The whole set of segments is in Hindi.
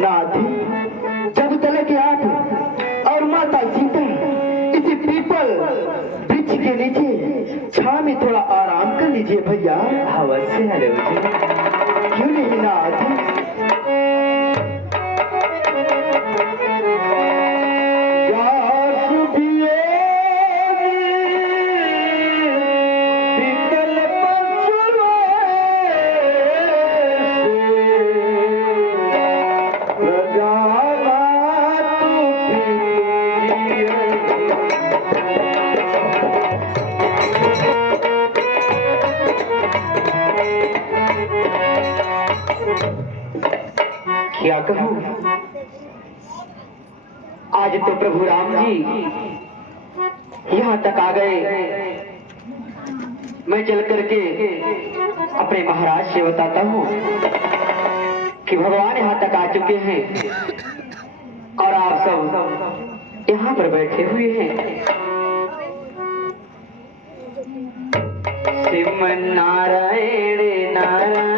नाथ, जब तलक आठ और माता सीता इसी पीपल वृक्ष के नीचे छां में थोड़ा आराम कर लीजिए भैया। अवश्य है मुझे, क्यों नहीं नाथ। क्या कहूँ, आज तो प्रभु राम जी यहाँ तक आ गए। मैं चल करके अपने महाराज से बताता हूँ कि भगवान यहाँ तक आ चुके हैं और आप सब यहाँ पर बैठे हुए हैं। शिव नारायण नारायण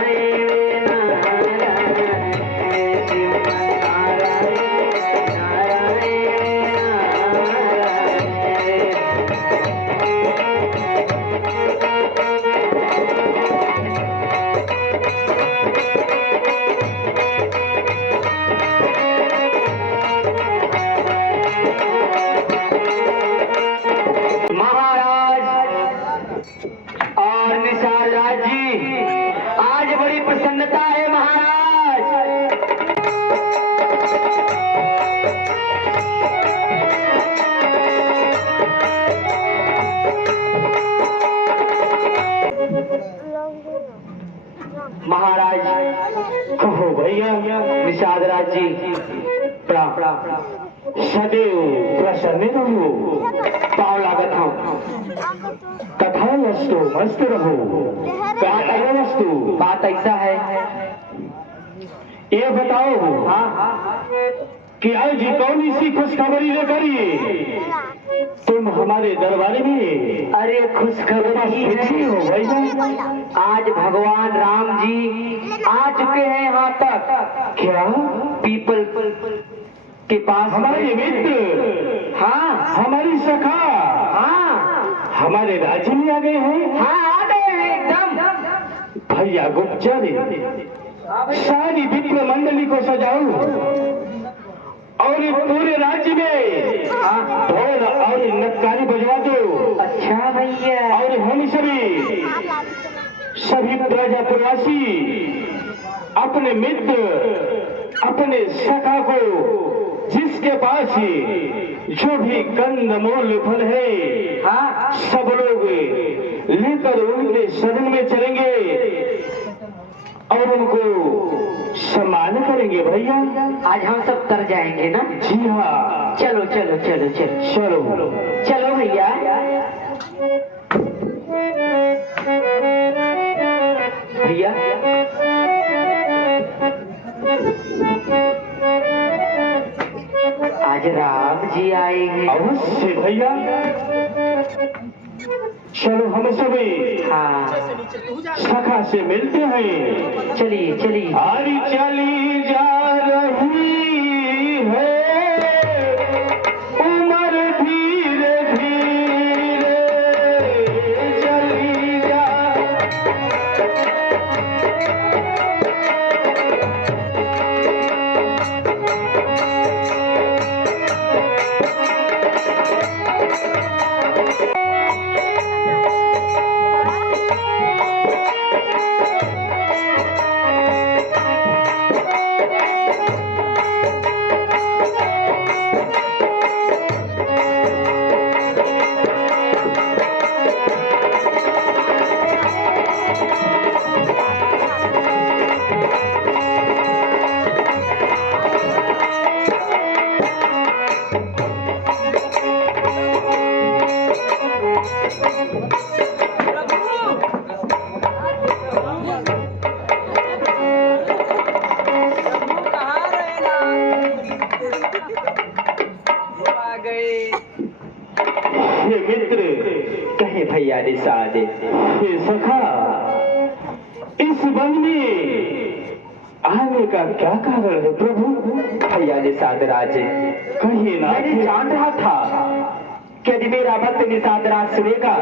महाराज। हो भैया निषाद राज जी प्रणाम। सदैव प्रसन्न रहो, पाँव लागत हूँ। तथास्तु मस्त रहो। तथास्तु। बात ऐसा है, ये बताओ हाँ कि आज कौन सी खुशखबरी लेकर तुम हमारे दरबार में? अरे खुशखबरी है हो भैया, आज भगवान राम जी आ चुके हैं यहाँ तक। क्या पीपल के पास हमारे मित्र? हाँ हमारी सखा? हाँ हमारे राज्य में आ गए हैं? हाँ आ गए हैं एकदम। भैया गुप्तचर सारी विप्र मंडली को सजाओ और पूरे राज्य में ढोल और नटकारी बजवा दो। अच्छा भैया। और हम सभी प्रजा प्रवासी अपने मित्र अपने सखा को जिसके पास जो भी कंदमूल फल है हाँ सब लोग लेकर उनके सदन में चलेंगे और उनको सम्मान करेंगे भैया। आज हम सब तर जाएंगे ना? जी हाँ। चलो चलो चलो चलो चलो चलो भैया। भैया आज राम जी आए हैं। अवश्य भैया। चलो हम सभी हाँ सखा से मिलते हैं। चलिए चलिए। आरी चली जा रही है उम्र धीरे धीरे चली जा। भैया निषाद। सखा इस वन में आने का क्या कारण है प्रभु? भैया निषाद राज, कहिए ना। मैंने जान रहा था कि यदि मेरा भक्त निषाद राज सुनेगा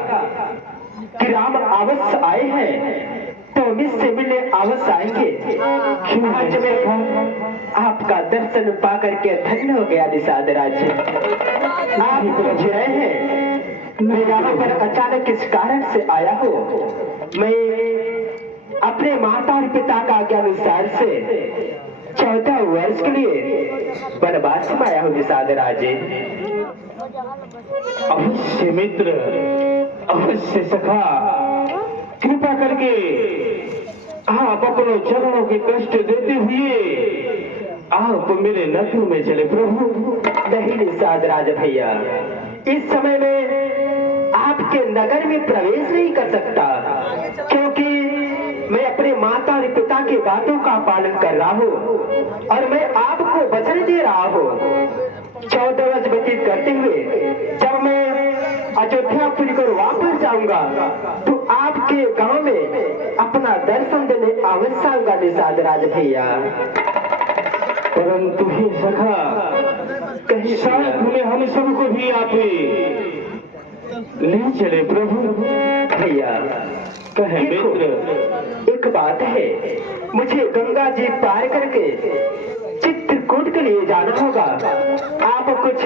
कि राम अवश्य आए हैं तो मुझसे मिलने अवश्य आएंगे। आज मैं आपका दर्शन पा करके धन्य हो गया निषाद राज। आप पूछ रहे हैं मैं यहाँ पर अचानक किस कारण से आया हूँ। मैं अपने माता और पिता का आज्ञा अनुसार से 14 वर्ष के लिए वनवास में आया हूँ निषाद राज। अवश्य मित्र, अवश्य सखा, कृपा करके आप अपनों चरणों के कष्ट देते हुए आप मेरे नगर में चले प्रभु। नहीं निषाद राज भैया, इस समय में आपके नगर में प्रवेश नहीं कर सकता, क्योंकि मैं अपने माता और पिता की बातों का पालन कर रहा हूँ और मैं आपको वचन दे रहा हूँ 14 वर्ष व्यतीत करते हुए जब मैं अयोध्यापुरी को वापस जाऊंगा तो आपके गांव में अपना दर्शन देने अवश्य आऊंगा निषाद राज भैया। परंतु हे सखा, कहीं साथ में हम सबको भी आप ले चले प्रभु। भैया कहे मित्र, एक बात है, मुझे गंगा जी पार करके चित्रकूट के लिए जाना होगा। आप कुछ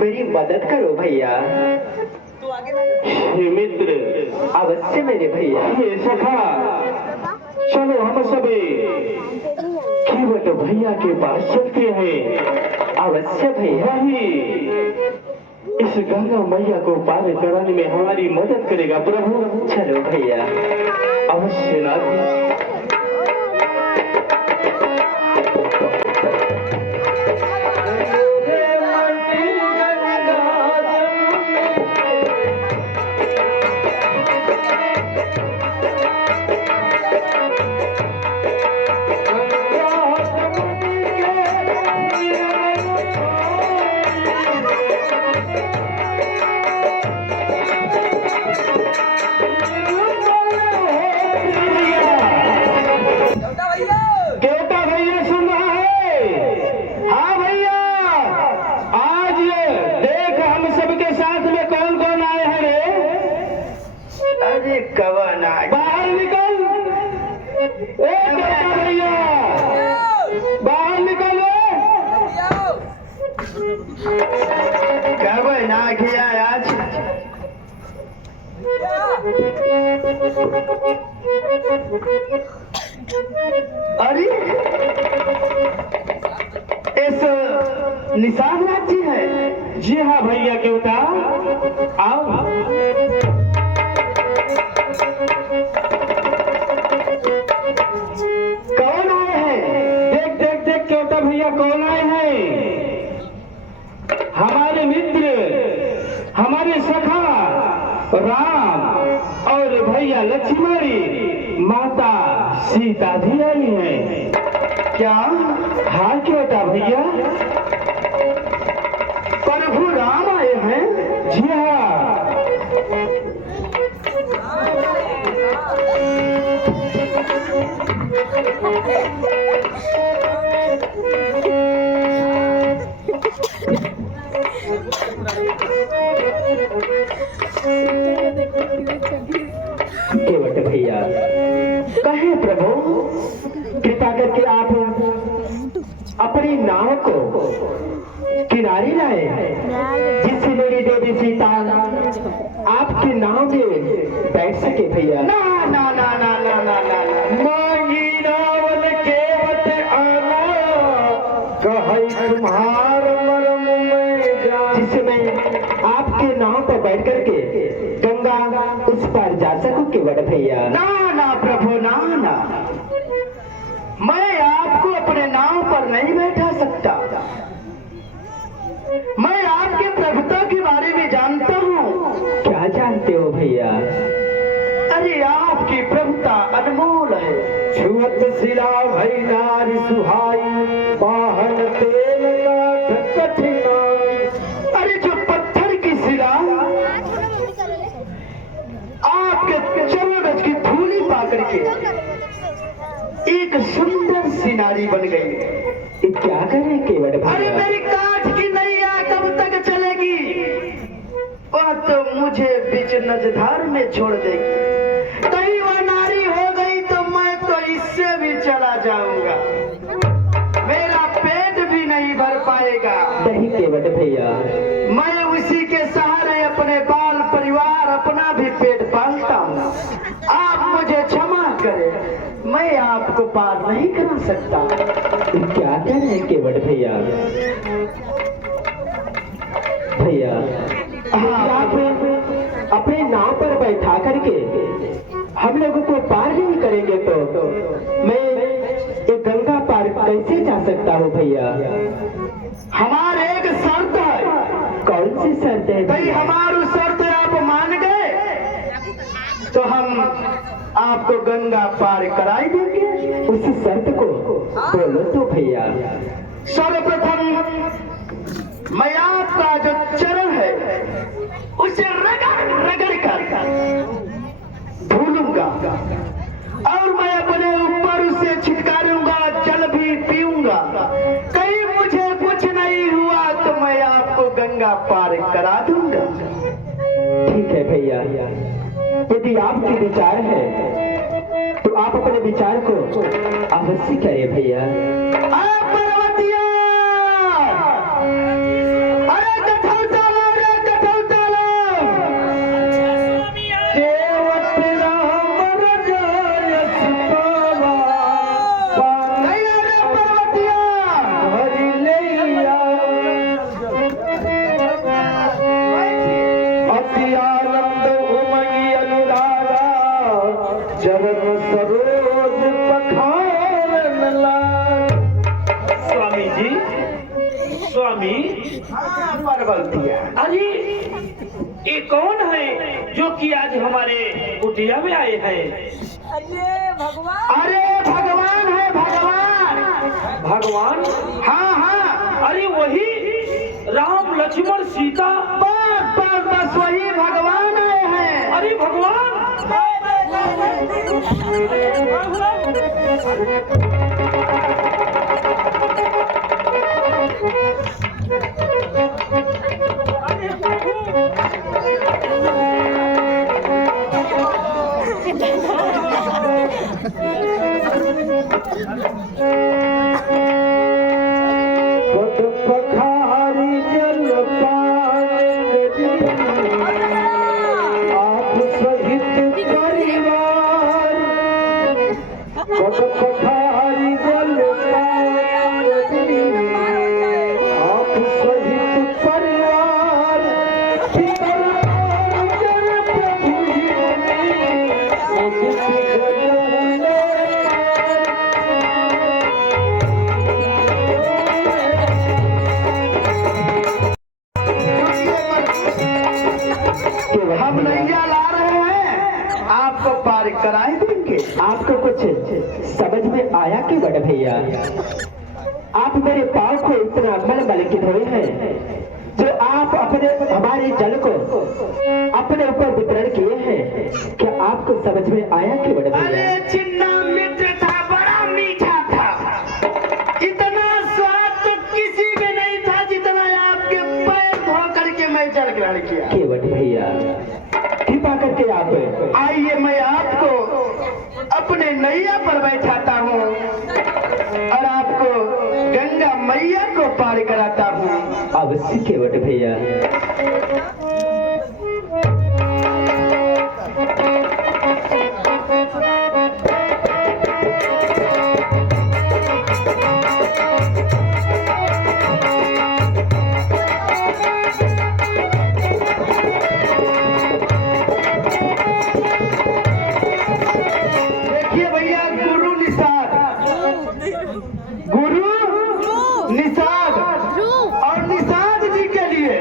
मेरी मदद करो भैया। हे मित्र, अवश्य मेरे भैया। हे सखा, चलो हम सब केवट भैया के पास चलते हैं। अवश्य भैया। वही इस गंगा मैया को पार कराने में हमारी मदद करेगा प्रभु। चलो भैया। अवश्य नाथ। बाहर निकल, भैया बाहर निकलो। कब ना किया आज। अरे इस निषाद राज जी है। जी हाँ भैया, क्यों था? आओ। कौन आए हैं? देख देख देख क्यों भैया कौन आए हैं? हमारे मित्र, हमारे सखा राम और भैया लक्ष्मण, माता सीता भी आई है। क्या? हाँ क्यों भैया, प्रभु राम आए हैं? जी हाँ। केवट भैया, कहे प्रभु कृपा करके आप अपनी नाव को किनारे लाए, जिससे मेरी देवी सीता आपकी नाव में बैठ सके भैया। ना ना ना ना ना ना ना मांगी रावण केवट आना, कहे तुम्हार मरम में जा। जिससे मैं आपके नाव पर बैठ करके गंगा उस पार जा सकूं केवट भैया। ना ना प्रभु ना ना, मैं आपको अपने नाव पर नहीं बैठा सकता। मैं आपकी प्रभुता के बारे में जानता हूँ। क्या जानते हो भैया? अरे आपकी प्रभुता अनमोल है। छुअत शिला भई नारी सुहाई, वाहन तेल का कठिनाई। अरे जो पत्थर की शिला आपके चरण की धूली पा करके एक सुंदर सी नारी बन गई। ये क्या करे केवट मुझे छोड़ देगी। कहीं वह नारी हो गई तो मैं तो इससे भी चला जाऊंगा, मेरा पेट भी नहीं भर पाएगा। नहीं केवट भैया, मैं उसी के सहारे अपने बाल परिवार अपना भी पेट पालता हूँ। आप मुझे क्षमा करें, मैं आपको पार नहीं करा सकता। क्या कह रहे हैं केवट भैया? भैया आप अपने नाव पर बैठा करके हम लोगों को पार भी नहीं करेंगे तो मैं ये गंगा पार कैसे जा सकता हूँ भैया? हमारे एक शर्त है। कौन सी शर्त है? भाई हमारी शर्त आप मान गए तो हम आपको गंगा पार कराई देंगे। उस शर्त को बोलो तो भैया। सर्वप्रथम मैं आपका जो चरण है उसे रगड़ रगड़ कर धूलूंगा और मैं अपने ऊपर उसे छिटकारूंगा, जल भी पीऊंगा। कहीं मुझे कुछ नहीं हुआ तो मैं आपको गंगा पार करा दूंगा। ठीक है भैया, यदि आपके विचार है तो आप अपने विचार को अवश्य करिए भैया। आप पर्वतिया, अरे कठौता लो रे कठौता लो। देवत राम रजायस पावा, नहीं रे पर्वतिया, हरि लैया। अति आनंद उमंगी अनुरागा, चरण सरोज पखारन लाग। स्वामी जी, स्वामी, हाँ पर्वतिया, अरे ये कौन है जो कि आज हमारे कुटिया में आए हैं? अरे भगवान है भगवान। भगवान? हाँ हाँ, अरे वही राम लक्ष्मण सीता। बस बस बस वही भगवान आए हैं। अरे भगवान, पद पखारी जल पानी, आप सहित परिवार। पद पखारी जल पानी, आप सहित परिवार। फिकर जन प्रभु हम नैया ला रहे हैं, आपको पार कराए देंगे। आपको कुछ समझ में आया कि बड़े भैया? आप मेरे पाँव को इतना मल के धोए हैं जो आप अपने हमारे जल को अपने ऊपर वितरण किए हैं। क्या आपको समझ में आया कि बड़े अरे भैया? चिन्ना मित्र था, बड़ा मीठा था। इतना स्वाद तो किसी में नहीं था जितना आपके पैर धो करके मैं जल ग्रहण किया। केवट भैया, कृपा करके आप आइए मैं आपको अपने नैया पर बैठाता हूँ और आपको गंगा मैया को पार कराता हूँ। अवश्य केवट भैया। देखिए भैया, गुरु निषाद और निषाद जी के लिए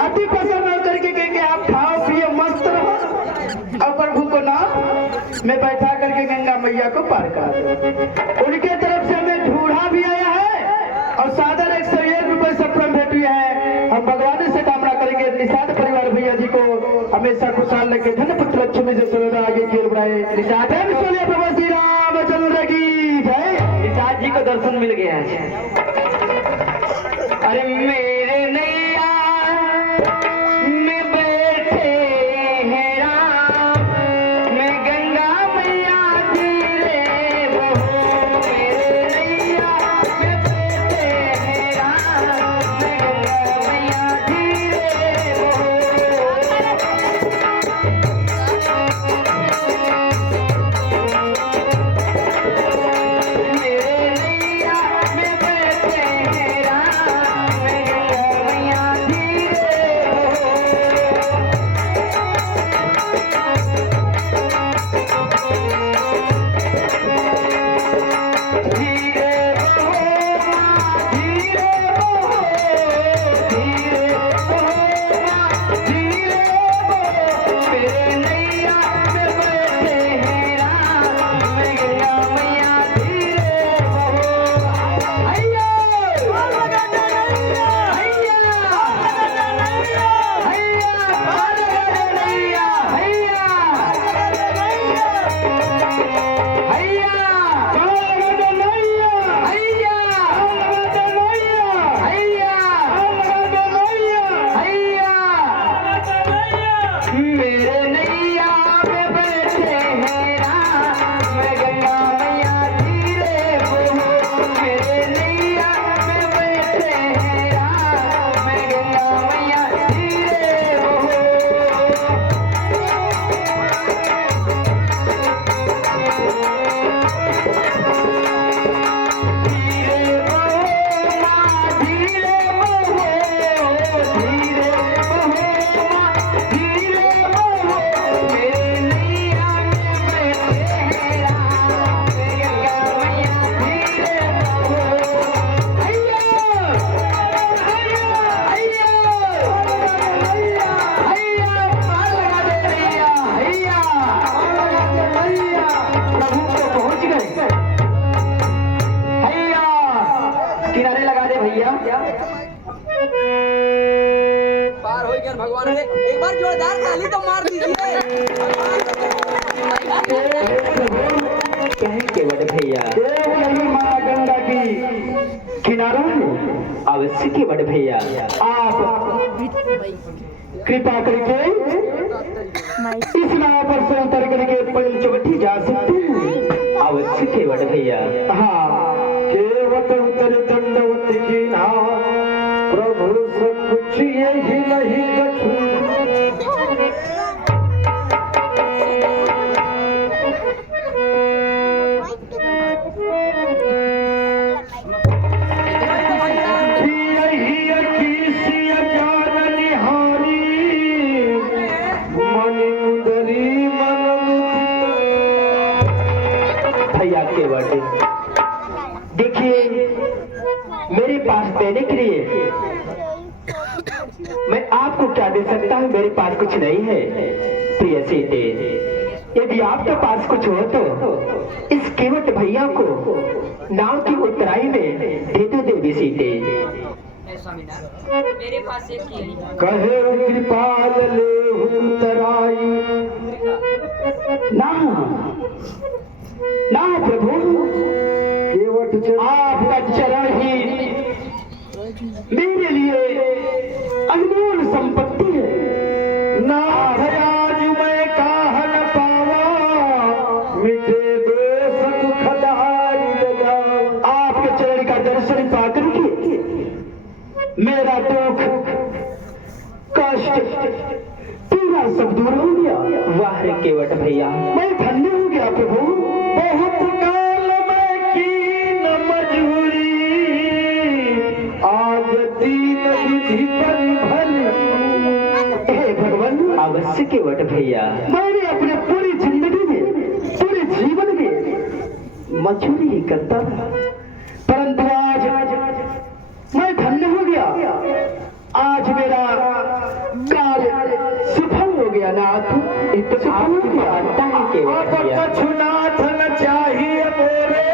अति पसंद होकर के कहेंगे आप खाओ पिए मस्त रहो और प्रभु को नाम में बैठा करके गंगा मैया को पार करा दो। उनके तरफ से हमें ढूढ़ा भी आया है और सादर 101 रुपए सप्रम भेट भी है। हम भगवान से कामना करेंगे निषाद परिवार भैया जी को हमेशा खुशहाल रखे, धन पुत्र लक्ष्मी से सदा आगे खेल बढ़ाए। निषाद प्रभु श्री रामचंद्र की जय। निषाद जी को दर्शन मिल गया है। अरे मेरे नैया में बैठे हैं भगवान ने एक बार जोरदार ताली तो मार दीजिए। कहेंगे बड़े भैया यही माँ गंगा की किनारा है। अवश्य के बड़े भैया आप कृपा करके इस नाव पर से उतर करके पंचवटी जा सकते हैं। अवश्य के बड़े भैया हाँ केवट उतर दंडवत की नाव प्रभु से कुछ यही नहीं कछु। देखिए मेरे पास देने के लिए मैं आपको क्या दे सकता हूँ, मेरे पास कुछ नहीं है प्रिय सीते। यदि आपके पास कुछ हो तो इस केवट भैया को नाव की उतराई में दे दो देवी सीते। मेरे पास एक ही है। कहे कृपाल ले उतराई ना ना प्रभु, केवट आपका चरण ही मेरे लिए अनमोल संपत्ति है। ना आज मैं काह न पावा मिटे दोष दुखदाई लगा। आपके चरण का दर्शन पाकर के मेरा दुख कष्ट पूरा सब दूर हो गया। वाह रे केवट भैया, मैं धन्य हो गया प्रभु। बहुत काल में की न मजबूरी आज दीन विधि पर भली। हे भगवान, अवश्य केवट भैया मैंने अपने पूरी जिंदगी में पूरे जीवन में मजूरी ही करता था, परंतु आज मैं धन्य हो गया। आज मेरा काल सफल हो गया नाथ, सफल हो गया। केवट भैया कछुनाथ न चाहिए मोरे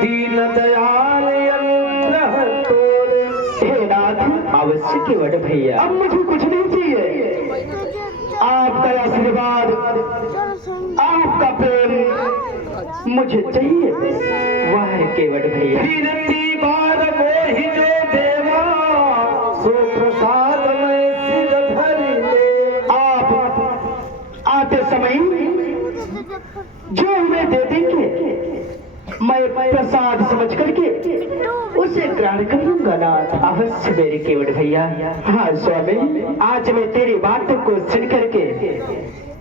दीन दयाल अनुग्रह तोरे। हे नाथ अवश्य केवट भैया अब मुझे कुछ नहीं चाहिए, आपका आशीर्वाद आपका प्रेम मुझे चाहिए। वाह रे केवट भैया फिरती बार मोहि जो देवा सो प्रसाद में सिर धरि ले। आप आते समय जो हमें दे देंगे मैं प्रसाद समझ करके उसे ग्रहण कर लूंगा नाथ। अवश्य मेरे केवट भैया। हाँ स्वामी, आज मैं तेरी बातों को सुन करके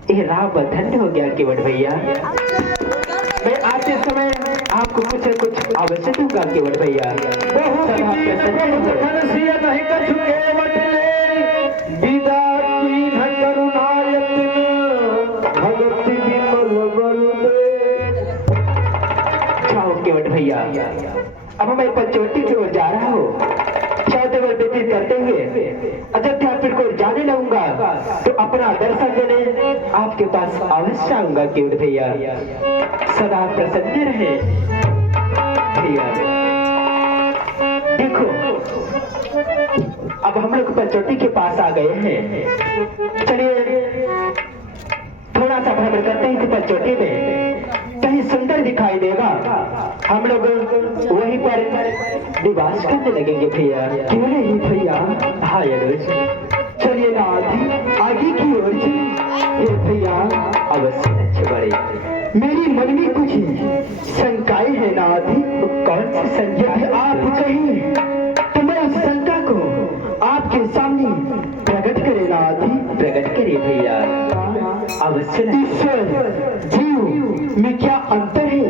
ये राम धन्य हो गया केवट भैया। मैं आते समय आपको कुछ न कुछ अवश्य दूंगा केवट भैया। सदा प्रसन्न रहो। नहीं कछु केवट ले विदा कीन्ह करुणायतिन भगति विमल बरु दे। जाओ केवट भैया, अब मैं पंचवटी की ओर जा रहा हूँ। चौथे वर्ष व्यतीत करते हुए अयोध्यापुर को जाने लगूंगा तो अपना दर्शन देने आपके पास अवश्य आऊंगा केवट भैया। सदा प्रसन्न रहे भैया। देखो, अब हम लोग पंचवटी के पास आ गए हैं। चलिए थोड़ा सा भ्रमण करते हैं इस पंचवटी में, कहीं सुंदर दिखाई देगा, हम लोग वहीं पर निवास करने लगेंगे भैया। क्यों नहीं भैया? हाँ अनुज, चलिए ना आगे की ओर ये भैया। अवश्य अच्छे बड़े, मेरी मन में कुछ शंकाएं है ना आदि। कौन सी शंका? आप कहीं तो मैं उस शंका को आपके सामने प्रकट करे ना आदि। प्रकट करिए भैया। अवश्य। ईश्वर जीव में क्या अंतर है,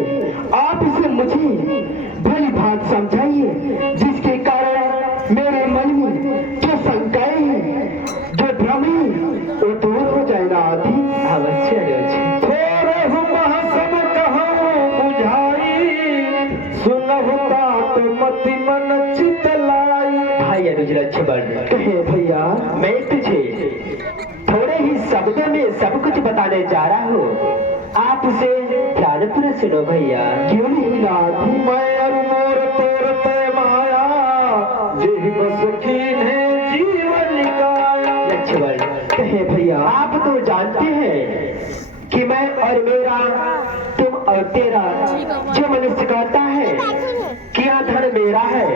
आप इसे मुझे भली भांत समझाइए, जिसके कारण मेरे मन में जो शंकाएं हैं, जो भ्रम है, वो दूर हो जाए ना आदि। अवश्य थोड़े सब कहूँ बुझाई, सुनहु तात मति मन चित लाई। भाई अनुज लक्ष्मण कहे भैया, मैं तुझे थोड़े ही शब्दों में सब कुछ बताने जा रहा हूँ, आप उसे ध्यानपूर्वक सुनो भैया। क्यों नहीं नाथ? मैं अरुमोर तोर तय माया, जेहि बस कीन्हे जीवन निकाया। लक्ष्मण कहे भैया, आप तो जानते हैं कि मैं और मेरा, तुम और तेरा, जो मनुष्य कहता है कि यह धन मेरा है,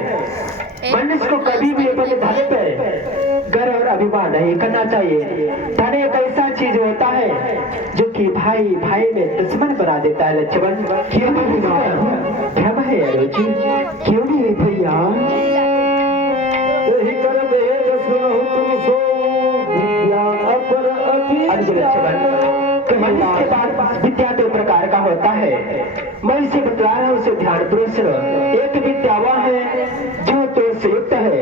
मनुष्य को कभी भी अपने धन पर गर्व और अभिमान नहीं करना चाहिए। धन एक ऐसा चीज होता है जो कि भाई भाई में दुश्मन बना देता है। लक्ष्मण क्यों नहीं? भ्रम है अरुचि। क्यों नहीं भैया? यही कर भेद सुनहु तुम सो, विद्या अपर अभी लक्ष्मण मनुष्य के पास विद्या दो प्रकार का होता है, मैं इसे बतला रहा हूँ, उसे ध्यानपूर्वक सुनो। एक विद्या वह है जो तो से युक्त है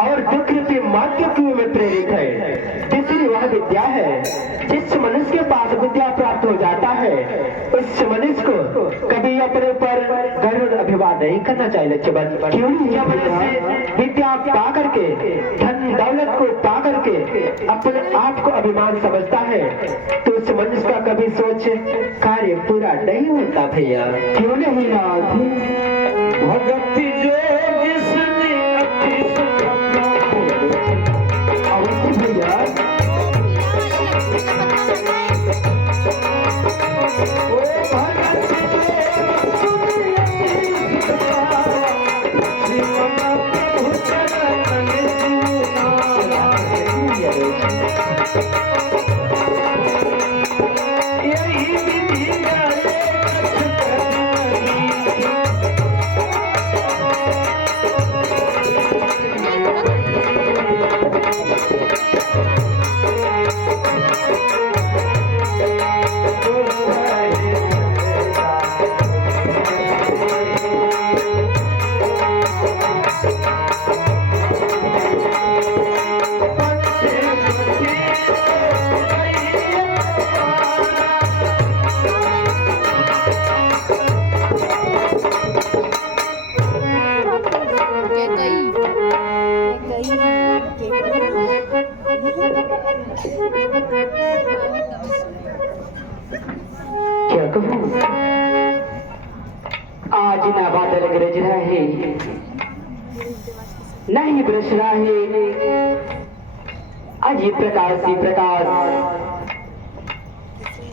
और दुख रूपी मार्ग में प्रेरित है। दूसरी वह विद्या है जिस मनुष्य के पास विद्या प्राप्त हो जाता है, उस मनुष्य को कभी अपने ऊपर गर्व और अभिमान नहीं करना चाहिए। लक्ष्मण क्यों नहीं? जब मनुष्य विद्या पा करके, धन दौलत को पा करके अपने आप को अभिमान समझता है, तो उस मनुष्य का कभी सोच कार्य पूरा नहीं होता भैया। क्यों नहीं नाथ? भगति जो जिसने अति सुखना। अवश्य भैया। ओ भगति जो सुनि अति सुखना, जीवन प्रभु चरण जीवना। यही विधि जाने कछ करनी। क्या कहूँ? आज ना बादल गरज रहे, नहीं बरस रहे, आज ये प्रकाश ही प्रकाश।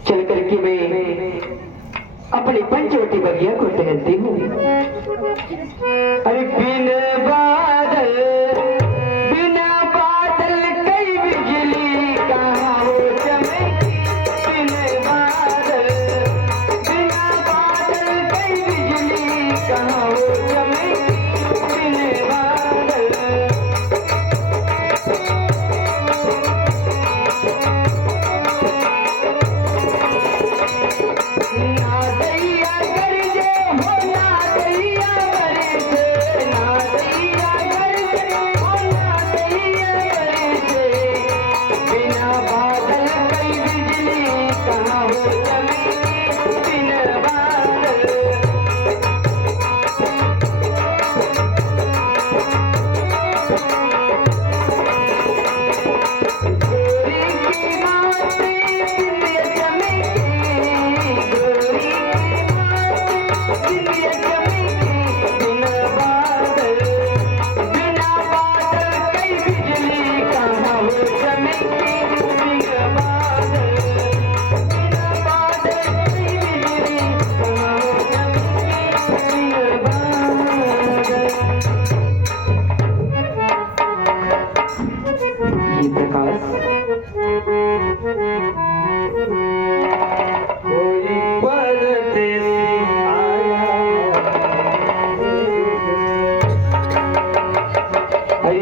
चल करके मैं अपनी पंचवटी बगिया को टहलती हूँ। अरे बिना बादल कई बिजली कहाँ हो चमकी। बिना बादल कई बिजली कहाँ हो चमकी। बिना बादल ना दैया गरजे हो, ना दैया गरजे, ना दैया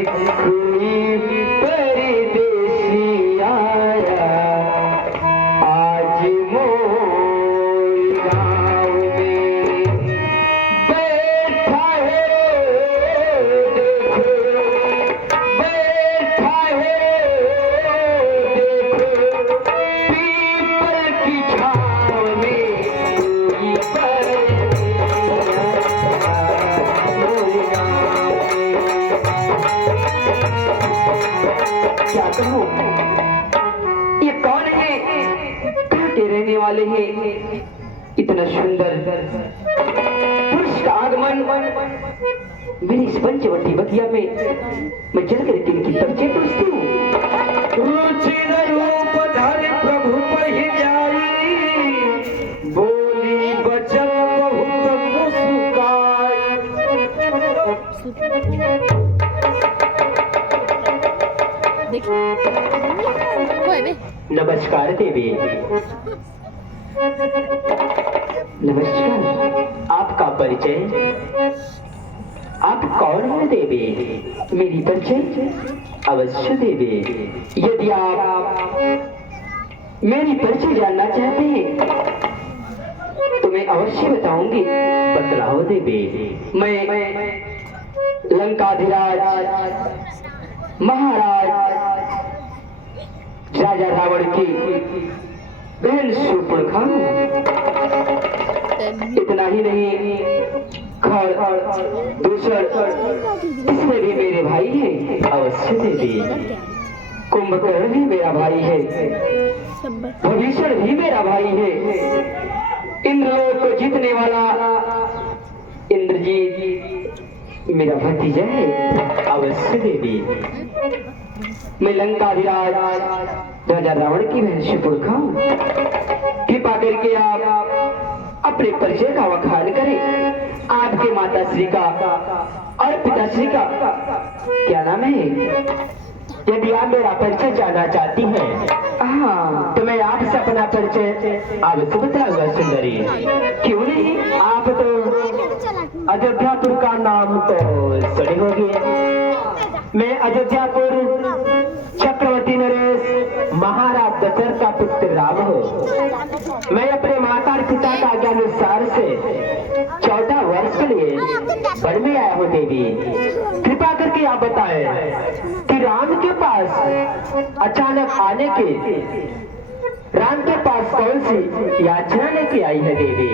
कोई परदेसी आया आज मोर गाँव में बैठा है, देखो बैठा है, देखो पीपल की छाँव में कोई परदेसी आया मोर गाँव में। क्या कहूँ, ये कौन है, कहाँ के रहने वाले हैं, इतना सुंदर पुरुष का आगमन मेरी इस पंचवटी बगिया में, मैं चल कर इनकी परिचय पूछती हूँ। रुचिर रूप धरि प्रभु पहि जाई, बोली बचन बहुत मुस्काई। नमस्कार देवी। नमस्कार, आपका परिचय, आप कौन हैं देवी? मेरी परिचय अवश्य देवी। यदि आप मेरी परिचय जानना चाहते हैं तो मैं अवश्य बताऊंगी। बतलाओ देवी। मैं लंकाधिराज महाराज राजा रावण की बहन शूर्पणखा हूँ। इतना ही नहीं, दूसर इसमें भी मेरे भाई हैं। अवश्य देवी। कुंभकर्ण भी मेरा भाई है, भविष्य भी मेरा भाई है, इंद्रलोक को जीतने वाला इंद्रजीत मेरा भतीजा है। अवश्य देवी। मैं लंकाधिराज राजा रावण की बहन शूर्पणखा हूँ। कृपा करके आप अपने परिचय का वखान करें। आपके माता श्री का और पिताश्री का क्या नाम है? यदि आप मेरा परिचय जानना चाहती हैं, हाँ, तो मैं आपसे अपना परिचय अवश्य बताऊंगा सुंदरी। क्यों नहीं, आप तो अयोध्यापुर का नाम तो सुनी होगी। मैं अयोध्यापुर चक्रवर्ती नरेश महाराज दशरथ का पुत्र राम हूँ। मैं अपने माता और पिता का आज्ञानुसार से 14 वर्ष के लिए वन में आया हूँ देवी। कृपा करके आप बताएं कि राम के पास अचानक आने के, राम के पास कौन सी याचना लेके आई है देवी?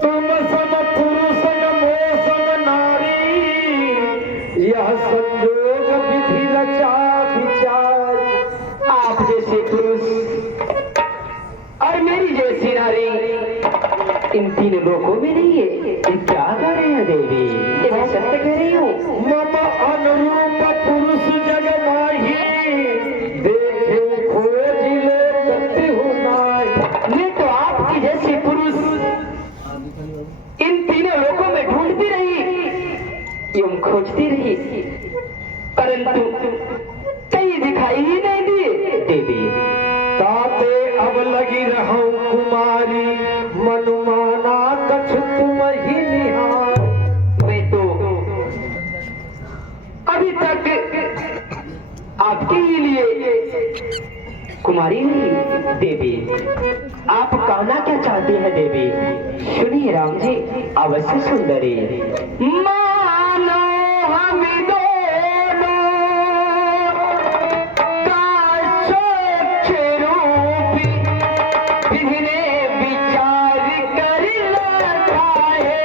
तुम सम पुरुष नमो सम नारी, यह संयोग विधि रचा विचार। आप जैसे पुरुष और मेरी जैसी नारी इन तीन लोकों में नहीं है। ये क्या कर रहे हैं देवी? ये मैं सत्य कह रही हूँ। मम अनुरूप पुरुष जग माही, देखे खोज ले गति हुनाई। मैं तो आपकी जैसी पुरुष इन तीनों लोकों में ढूंढती रही, यूं खोजती रही, परंतु कहीं दिखाई ही नहीं दिए देवी। ताते अब लगी रहूं कुमारी, मनुमाना कछु तुम ही निहार। मैं तो अभी तक आपके ही लिए कुमारी नहीं देवी। आप कहना क्या चाहती हैं देवी? सुनिए राम जी। अवश्य सुंदरी। मानो हम दोनों का स्वच्छ रूपी विधि ने विचार कर रखा है।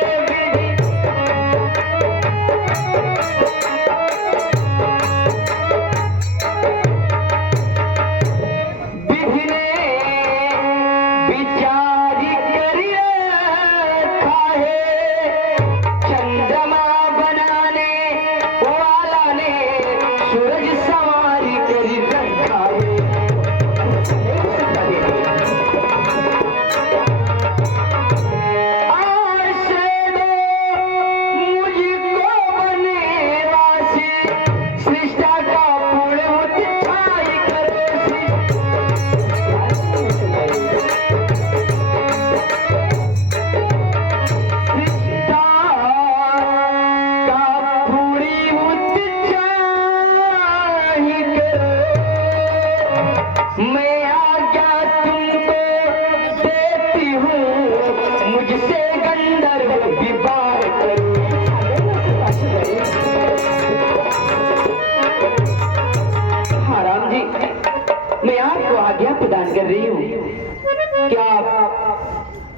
विधि ने विचार कर रखा है। चंद्रमा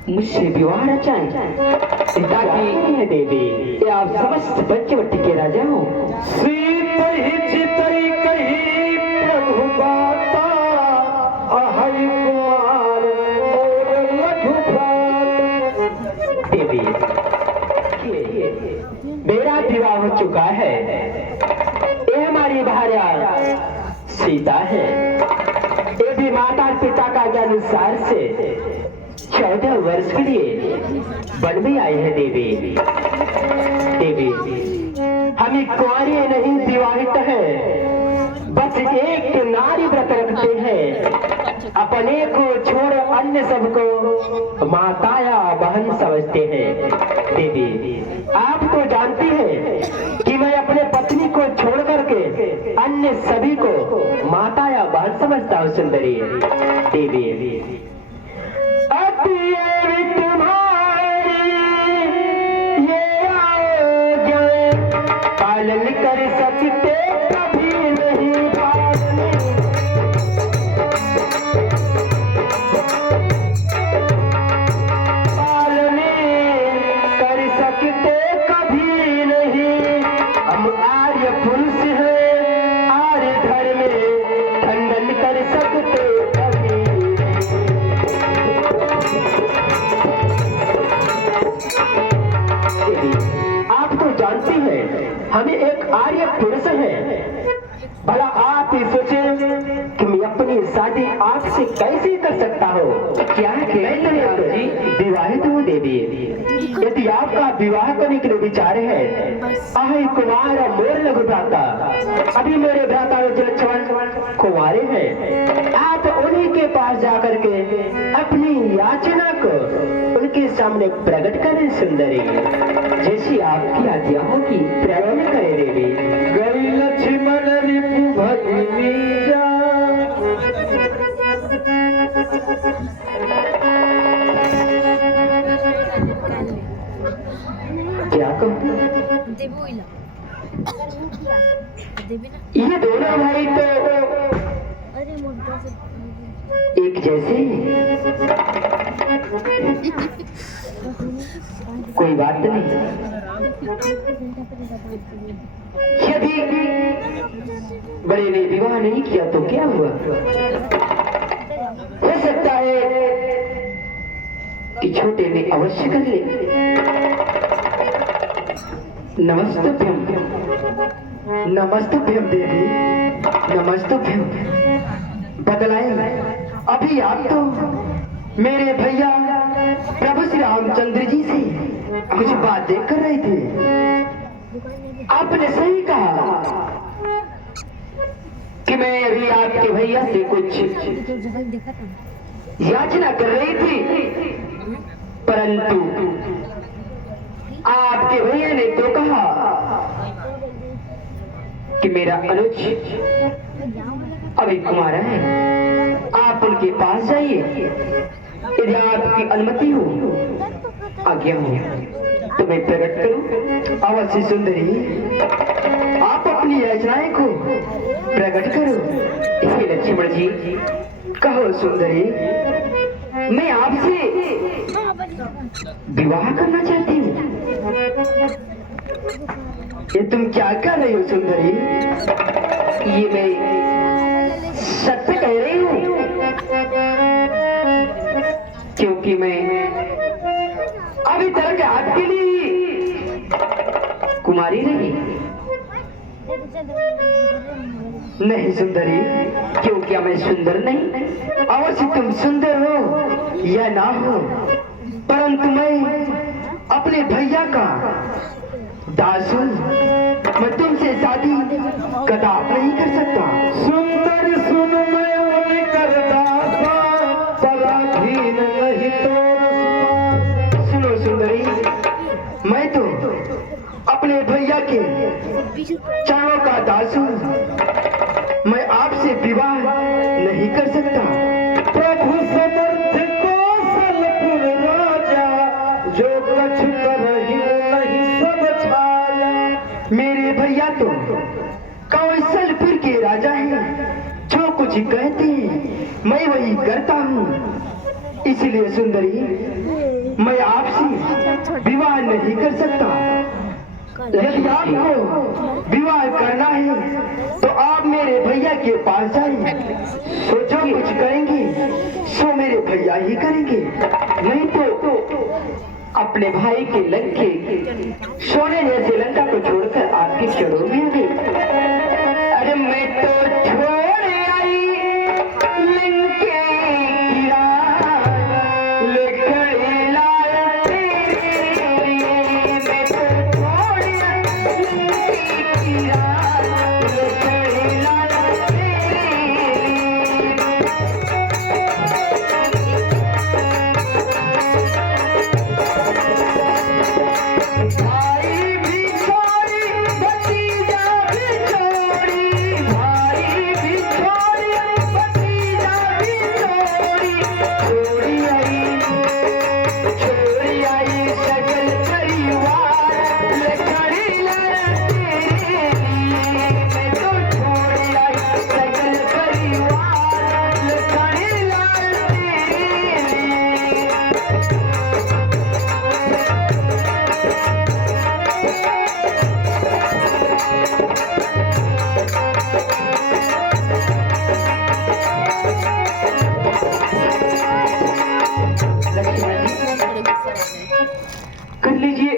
मुझसे विवाह रचाएं ताकि है देवी ये आप समस्त पंचवटी के राजा हो। सीत हिचतई कही प्रभु बाता अहै कुमार और लघु भ्रात। देवी मेरा विवाह हो चुका है, ये हमारी भार्या सीता है, ये भी माता पिता का के अनुसार से 14 वर्ष के लिए वन में आई है। देवी देवी हम एक कुंवारी नहीं विवाहित है, बस एक नारी व्रत रखते हैं, अपने को छोड़ अन्य सबको माता या बहन समझते हैं। देवी आप तो जानती हैं कि मैं अपने पत्नी को छोड़ करके अन्य सभी को माता या बहन समझता हूँ। सुंदरी देवी पालन कर सकते कभी नहीं पालने कर सकते कभी नहीं, हम आर्य पुरुष हैं, आर्य धर्म में खंडन कर सकते कभी नहीं। आप तो जानती हैं हमें एक आर्य पुरुष है, भला आप ही सोचे कि मैं अपनी शादी आपसे कैसे कर सकता हूँ? क्या मैं विवाहित हूँ। देवी यदि आपका विवाह करने के लिए विचार है, अहि कुमार मोर लघु भ्राता, अभी मेरे भ्राता लक्ष्मण कुंवारे हैं, आप उन्हीं के पास जाकर के अपनी याचना को उनके सामने प्रकट करें। सुंदरी जैसी आपकी आज्ञा होगी प्रेरण करे। देवी गई लक्ष्मण रिपु भगिनी जा, क्या कहूँ ये दोनों भाई तो एक जैसे हैं। कोई बात नहीं, यदि बड़े ने विवाह नहीं किया तो क्या हुआ? हो सकता है कि छोटे ने अवश्य कर ले। नमस्तुभ्यम नमस्तुभ्यम देवी नमस्तुभ्यम। बदलाए अभी आप तो मेरे भैया प्रभु श्री रामचंद्र जी से कुछ बातें कर रहे थे। आपने सही कहा कि मैं अभी आपके भैया से कुछ याचना कर रही थी, परंतु आपके भैया ने तो कहा कि मेरा अनुज अभी कुमारा है, आप उनके पास जाइए, यदि आपकी अनुमति हो आज्ञा हो तो मैं प्रकट करूं। अवश्य सुंदरी, आप अपनी याचनाएं को प्रकट करो। हे लक्ष्मण जी कहो सुंदरी। मैं आपसे विवाह करना चाहती हूँ। ये तुम क्या कर रही हो सुंदरी? ये मैं सत्य कह रही हूँ, क्योंकि मैं अभी तक आपके लिए कुमारी रही। नहीं सुंदरी, क्यों क्या मैं सुंदर नहीं? अवश्य तुम सुंदर हो या ना हो, परंतु मैं अपने भैया का दास हूँ। मैं तुमसे शादी कदाप नहीं कर सकता। सुंदर सुन मैं वही कर दासा, पराधीन नहीं तो। सुनो सुंदरी, मैं तो अपने भैया के चरणों का दास हूँ, मैं आपसे विवाह नहीं कर सकता। प्रभु समर्थ कौशलपुर राजा, जो कछ करहि नहीं सब छाया। मेरे भैया तो कौशलपुर के राजा हैं, जो कुछ कहते हैं मैं वही करता हूँ। इसलिए सुंदरी, मैं आपसे विवाह नहीं कर सकता। यदि आपको विवाह करना है तो आप मेरे भैया के पास जाइए। सोचो कुछ करेंगे सो मेरे भैया ही करेंगे, नहीं तो अपने भाई के लंके सोने जैसे लंका को छोड़कर आपके चरणों में आ गई। अरे मैं तो छोड़ आई लंके की राह, लेकर लाया तेरे लिए। मैं तो छोड़ आई लंके की राह, लेकर लाया तेरे लिए। भाई भी छोड़ी भतीजा भी छोड़ी, भाई भी छोड़ी भतीजा भी छोड़ी। छोड़ी आई सकल परिवार, लेकर लाया तेरे लिए। मैं तो छोड़ी आई सकल परिवार, लेकर लाया तेरे लिए। कर लीजिए,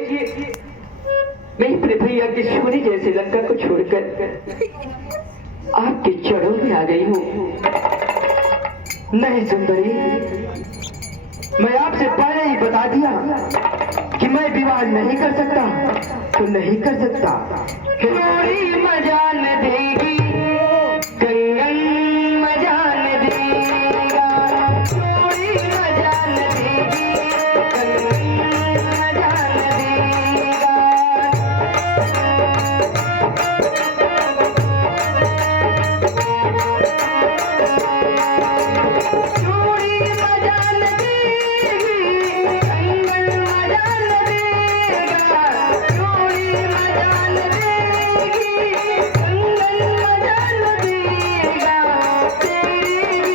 मैं अपने भैया के सोने जैसे लंका को छोड़कर आपके चरणों में आ गई हूँ। नहीं सुंदरी, मैं आपसे पहले ही बता दिया कि मैं विवाह नहीं कर सकता तो नहीं कर सकता। थोड़ी मजा न देगी कंगन, मजा न देगा। थोड़ी मजा न देगी कंगन, मजा न देगा। थोड़ी मजा न देगी कंगन, मजा न देगा। थोड़ी मजा न देगी कंगन, मजा न देगा। तेरी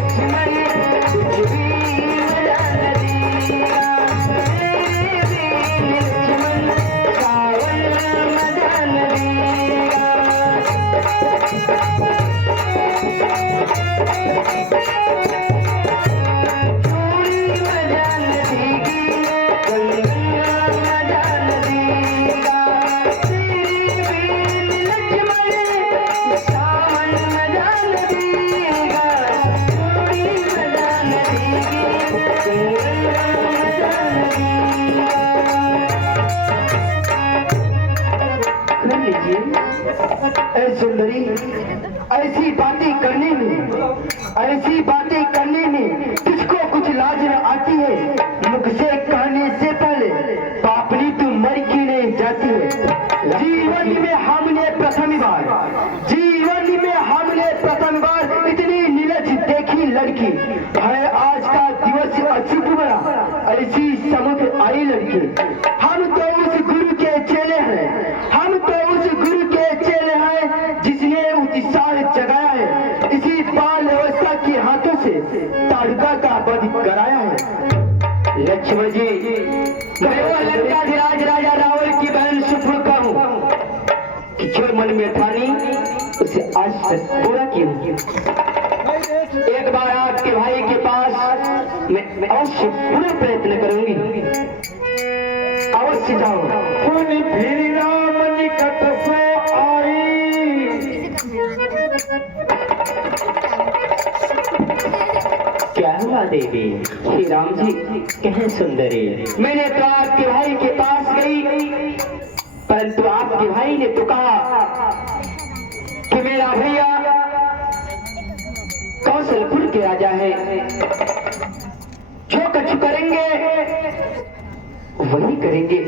लक्ष्मण कुछ भी मजा न देगा। तेरी लक्ष्मण सावन मजा न देगा। थोड़ी मजा न देगी कंगन, मजा न देगा। तेरी बेन लक्ष्मण सावन मजा न देगा। थोड़ी मजा न देगी कंगन, मजा न देगा। कर लीजिए। ऐ सुंदरी, ऐसी बातें करने में तुझको कुछ लाज न आती है? मुझसे कहने से पहले पापनी तू मर क्यों नहीं जाती है? जीवन में हमने प्रथम बार इतनी नीरज देखी लड़की है। आज का दिवस अचूक बना, ऐसी समुद्र आई लड़की। हम तो उस गुरु के चेले हैं जिसने उत्साह जगाया है, इसी बाल व्यवस्था के हाथों से ताड़का का वध कराया है। लक्ष्मण जी, मैं वो लंकाधिराज राजा रावण की बहन सुपुत्र हूँ कि जो मन में ठानी उसे आज तक पूरा किया। एक बार आपके भाई के पास मैं अवश्य पूरा प्रयत्न करूंगी। अवश्य जाओ। पुनि फिर राम निकट से आई, क्या हुआ देवी? श्री राम जी कहे सुंदरी, मैंने तो आपके भाई के पास गई, परंतु आपके भाई ने तो कहा कि मेरा भैया कौशलपुर के राजा है, जो कुछ करेंगे वही करेंगे।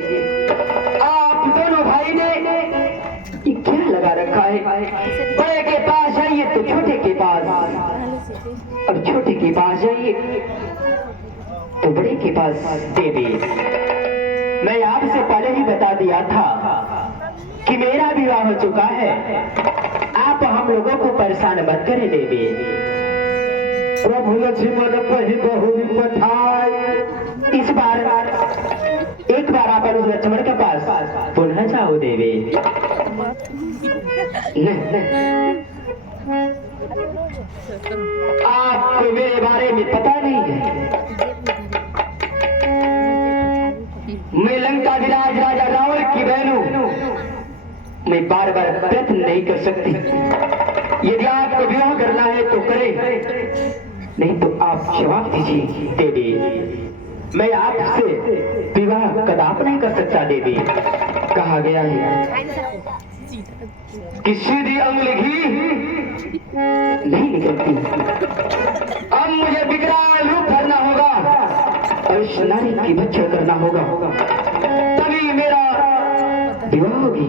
आप दोनों भाई ने ये क्या लगा रखा है? बड़े के पास जाइए तो छोटे के पास, अब छोटे के पास जाइए तो बड़े के पास देवी। मैं आपसे पहले ही बता दिया था कि मेरा विवाह हो चुका है, आप हम लोगों को परेशान मत करें देवी। प्रभु लक्ष्मण पही बहु पठाई। इस बार एक बार आप उस लक्ष्मण के पास पुनः जाओ देवी। आपको मेरे बारे में पता नहीं है। मैं लंका विराज राजा रावण की बहन हूं। मैं बार बार प्रयत्न नहीं कर सकती। यदि आपको विवाह करना है तो करें, नहीं तो आप जवाब दीजिए देवी। मैं आपसे विवाह कदाप नहीं कर सकता देवी। कहा गया है कि सीधी अंगुली नहीं निकलती। अब मुझे विकराल रूप धरना होगा और इस नारी की भक्षा करना होगा, तभी मेरा विवाह होगी।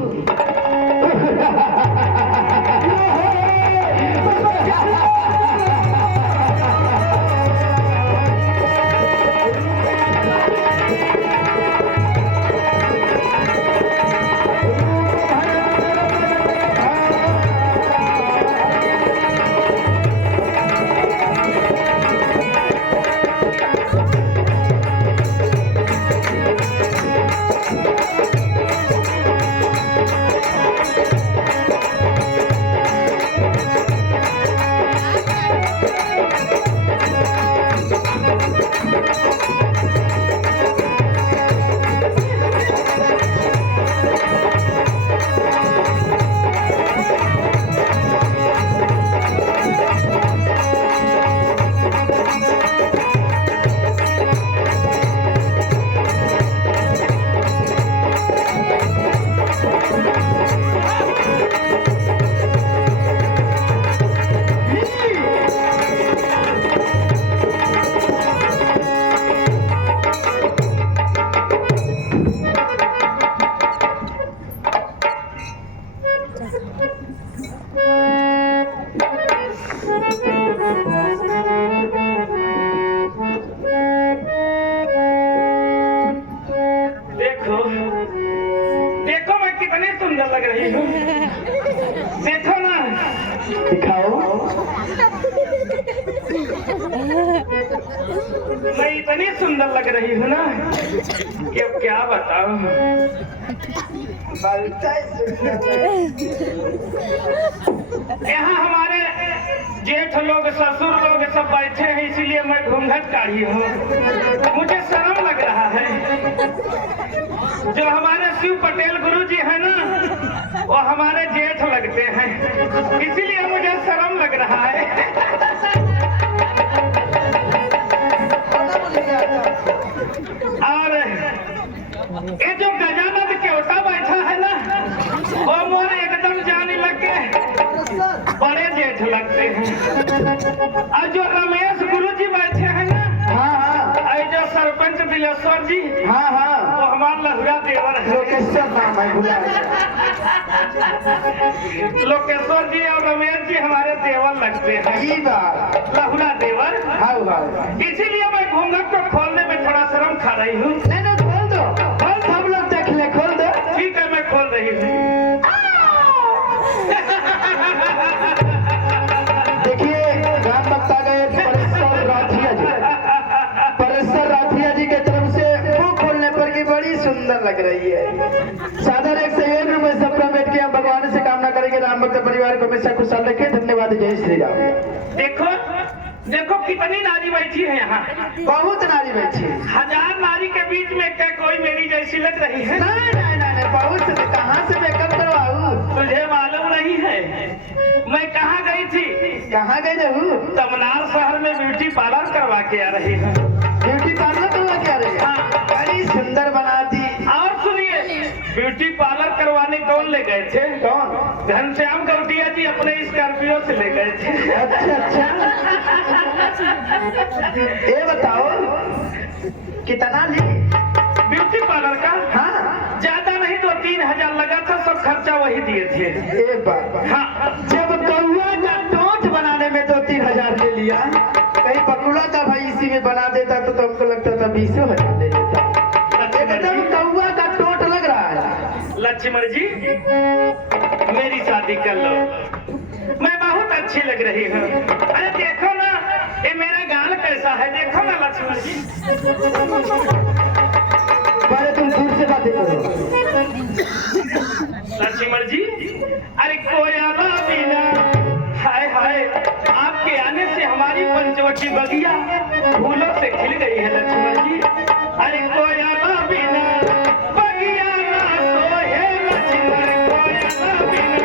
देखो ना, दिखाओ। मैं इतनी सुंदर लग रही हूँ ना कि अब क्या बताऊं। यहाँ हमारे जेठ लोग, ससुर लोग सब बैठे हैं, इसीलिए मैं घूंघट काढ़ी हूँ। मुझे शर्म लग रहा है। जो हमारे शिव पटेल गुरुजी है ना, वो हमारे जेठ लगते हैं, इसीलिए मुझे शर्म लग रहा है। और ये जो गजानंद केवटा बैठा है ना, वो मोरे एकदम जाने लगे, बड़े जेठ लगते हैं। और जो रमेश गुरुजी बैठे हैं ना, और जो सरपंच दिलेश्वर जी, वो हमारा लहुरा देवर है। लोकेश्वर जी और रमेश जी हमारे देवर लगते हैं, लहुरा देवर। इसीलिए मैं घूंघट को खोलने में थोड़ा शर्म खा रही हूँ। नहीं खोल दो, खोल, सब लोग देख ले, खोल दो। ठीक है, मैं खोल रही हूँ। देखिए, राम भक्त आ गए परेश्वर राठिया जी के तरफ से वो खोलने पर की बड़ी सुंदर लग रही है। सादर एक सहयोग में सबका बैठ के हम भगवान से कामना करेंगे राम भक्त परिवार को हमेशा खुशहाल रखे। धन्यवाद, जय श्री राम। देखो देखो कितनी नारी बैठी है यहाँ, बहुत नारी बैठी है। 1000 नारी के बीच में क्या कोई मेरी जैसी लग रही है? नहीं, बहुत। कहाँ से मेकअप करवाऊं? तुझे मालूम नहीं है मैं कहाँ गई थी? कहाँ गई रहूं? तमनार शहर में ब्यूटी पार्लर करवा के आ रही हूँ। ब्यूटी पार्लर करवा के आ रही है? हाँ। बड़ी सुंदर बना दी। और सुनिए, ब्यूटी पार्लर करवाने कौन ले गए थे? कौन? घनश्याम गौटिया जी अपने स्कॉर्पियो से ले गए थे। अच्छा। ये बताओ कितना ली ब्यूटी पार्लर का? हाँ, ज्यादा नहीं, 2-3 हजार लगा था, सब खर्चा वही दिए थे। ये बात। हाँ, जब कौआ का टोंट बनाने में 2-3 हजार ले लिया, कहीं बकुला का भाई इसी में बना देता तो हमको लगता था 20 हजार ले लेता। एकदम कौआ का टोंट लग रहा है। लक्ष्मण जी मेरी शादी कर लो, मैं बहुत अच्छी लग रही हूँ। अरे देखो ना, ये मेरे गाल कैसा है देखो ना लक्ष्मण जी। पहले तुम दूर से बातें करो। लक्ष्मण जी अरे कोयला बिना हाय हाय आपके आने से हमारी पंचवटी बगिया फूलों से खिल गई है लक्ष्मण जी। अरे कोयला बिना बगिया ना सोहे लक्ष्मण कोयला बिना।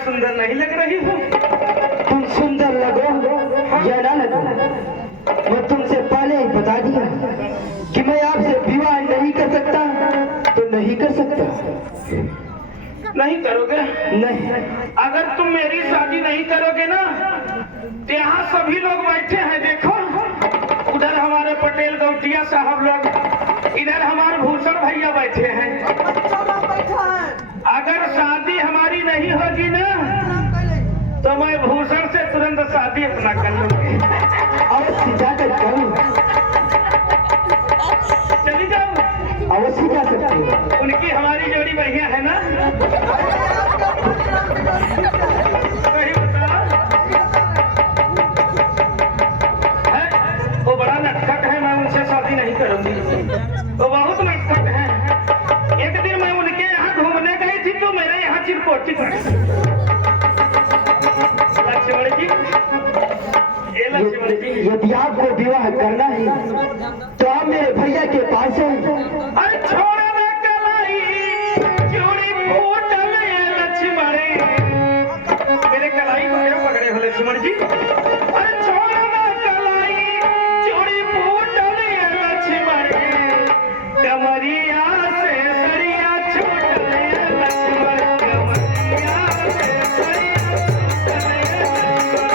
सुंदर नहीं लग रही हो? तुम सुंदर लगो या ना लगो, मैं तुमसे पहले ही बता दिया कि मैं आपसे विवाह नहीं कर सकता तो नहीं कर सकता। नहीं करोगे? नहीं। अगर तुम मेरी शादी नहीं करोगे ना तो यहाँ सभी लोग बैठे हैं देखो, उधर हमारे पटेल गौटिया साहब लोग, इधर हमारे भूषण भैया बैठे हैं। अगर शादी हमारी नहीं होगी ना तो मैं भूषण से तुरंत शादी अपना कर लूंगी। अवश्य जाकर करूँ। चली जाओ। अवश्य जा सकते हो। उनकी हमारी जोड़ी बढ़िया है ना? वही बताओ। है वो बड़ा नटखट है, मैं उनसे शादी नहीं करूंगी। वो बहुत नटखट है। एक दिन मैं उनके यहाँ घूमने गई थी तो मेरे यहाँ चिरपोटी कर लक्ष्मण जी। ए लक्ष्मण जी, यदि आपको विवाह करना है तो आप मेरे भैया के पास हैं। अरे छोड़ ना कलाई चूड़ी फूटल ये लक्ष्मण। मेरे कलाई को क्यों पकड़े हो लक्ष्मण जी? अरे छोड़ ना कलाई चूड़ी फूटल ये लक्ष्मण। कमरिया से सरिया छूटल ये लक्ष्मण। कमरिया से सरिया छूटल ये लक्ष्मण।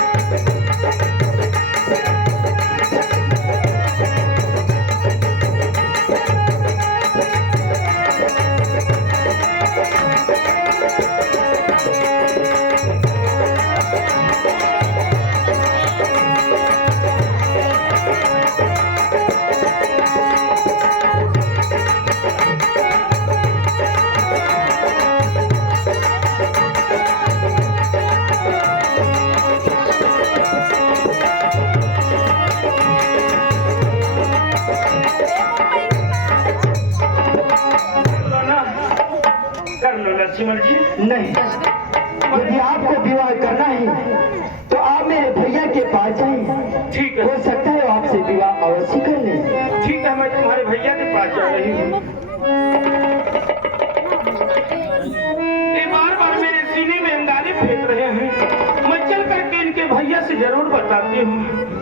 कर लो लक्ष्मण जी। नहीं, यदि आपको विवाह करना है तो आप मेरे भैया के पास जाइए। ठीक है, हो सकता है आपसे विवाह अवश्य कर लें। ठीक है, मैं तुम्हारे भैया के पास जा रही हूँ। ये बार बार मेरे सीने में अंगारे फेंक रहे हैं, मैं चल करके इनके भैया से जरूर बताती हूँ।